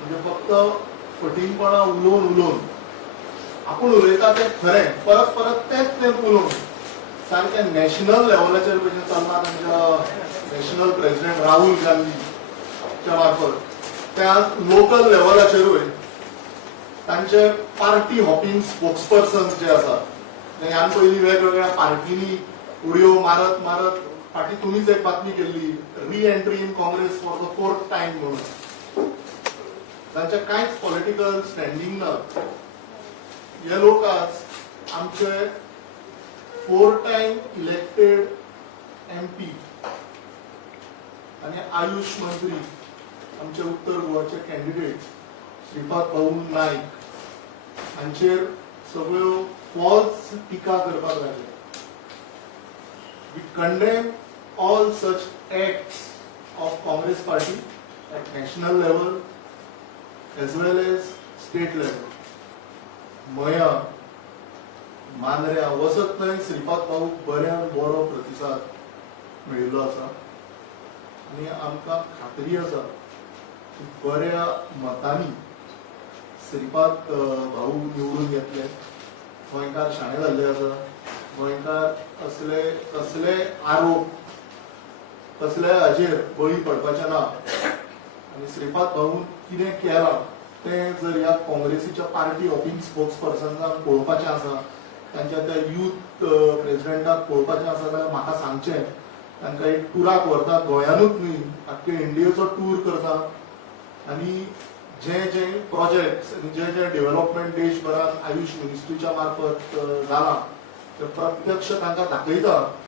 म्हणजे फक्त फटींगपणा उलोवन आपण उलयता ते खरें परत परत तेच उलोवन सारकें नॅशनल लेवलाचेर पयलीं चलना तांच्या नॅशनल प्रेसिडेंट राहुल गांधीच्या मार्फत त्या लोकल लेवलाचेरूय तांचे पार्टी हॉपिंग स्पोक्सपर्सन जे आसात ह्या पयलीं वेगवेगळ्या पार्टींनी उडयो मारत मारत फाटीं तुमीच एक बातमी केल्ली re entry in Congress for the 4th time म्हणून तांचे कांयच पॉलिटिकल स्टँडिंग ना. हे लोक आज आमचे 4 टायम इलेक्टेड MP आणि आयुष मंत्री आमचे उत्तर गोवाचे कॅन्डिडेट श्रीपाद भाऊ नाईक हांचेर सगळ्यो फॉल्स टिका करपाक लागले. We condemn all such acts of Congress party at national level as well as state level. मया मांद्र्या वसत थंय श्रीपाद भाऊ बऱ्यान बरो प्रतिसाद मेळिल्लो आसा आनी आमकां खात्री आसा की बऱ्या मतांनी श्रीपाद भाऊ निवडून येतले. गोंयकार शाणे जाल्ले आसा. गोंयकार असले आरोप कसले हाचेर बळी पडपाचे ना आनी श्रीपाद भाऊन कितें केलां तें जर ह्या काँग्रेसीच्या पार्टी हॉपिंग स्पोक्सपर्सनाक पळोवपाचें आसा तांच्या त्या यूथ प्रेसिडेंटाक पळोवपाचें आसा जाल्यार म्हाका सांगचें. तांकां एक टुराक व्हरतात गोंयानूच न्ही आख्खे इंडियेचो टूर करतात आनी जे जे प्रोजेक्ट्स जे जे डेव्हलपमेंट देशभरात आयुष मिनिस्ट्रीच्या मार्फत जाला ते प्रत्यक्ष तांकां दाखयता